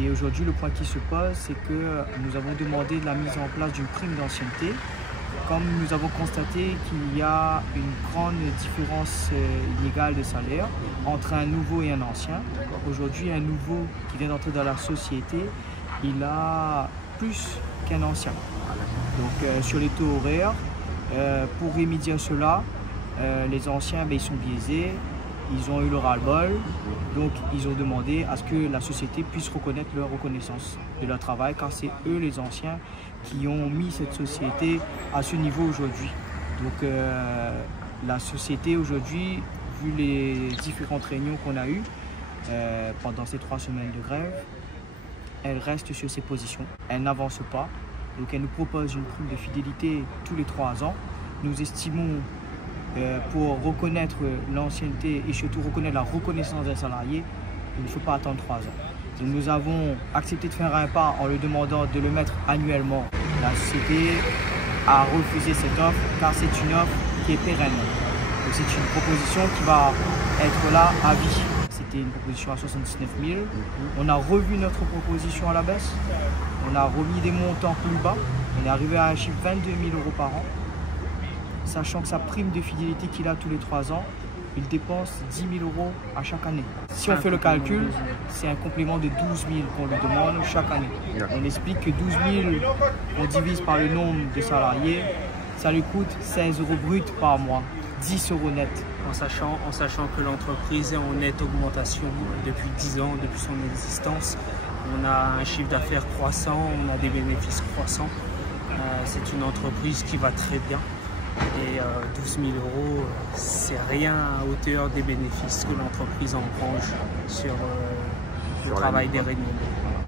Et aujourd'hui, le point qui se pose, c'est que nous avons demandé la mise en place d'une prime d'ancienneté. Comme nous avons constaté qu'il y a une grande différence inégale de salaire entre un nouveau et un ancien. Aujourd'hui, un nouveau qui vient d'entrer dans la société, il a plus qu'un ancien. Donc sur les taux horaires, pour remédier à cela, les anciens ils sont biaisés, ils ont eu le ras-le-bol, donc ils ont demandé à ce que la société puisse reconnaître leur reconnaissance de leur travail, car c'est eux les anciens qui ont mis cette société à ce niveau aujourd'hui. Donc la société aujourd'hui, vu les différentes réunions qu'on a eues pendant ces 3 semaines de grève, elle reste sur ses positions, elle n'avance pas. Donc elle nous propose une prime de fidélité tous les 3 ans. Nous estimons pour reconnaître l'ancienneté et surtout reconnaître la reconnaissance des salariés, il ne faut pas attendre 3 ans. Donc nous avons accepté de faire un pas en lui demandant de le mettre annuellement. La société a refusé cette offre car c'est une offre qui est pérenne. C'est une proposition qui va être là à vie. C'était une proposition à 79 000. On a revu notre proposition à la baisse. On a remis des montants plus bas. On est arrivé à un chiffre 22 000 € par an. Sachant que sa prime de fidélité qu'il a tous les 3 ans, il dépense 10 000 € à chaque année. Si on fait le calcul, c'est un complément de 12 000 qu'on lui demande chaque année. On explique que 12 000, on divise par le nombre de salariés, ça lui coûte 16 € brut par mois, 10 € net. En sachant que l'entreprise est en nette augmentation depuis 10 ans, depuis son existence. On a un chiffre d'affaires croissant, on a des bénéfices croissants. C'est une entreprise qui va très bien. Et 12 000 €, c'est rien à hauteur des bénéfices que l'entreprise engrange sur le travail des réunions.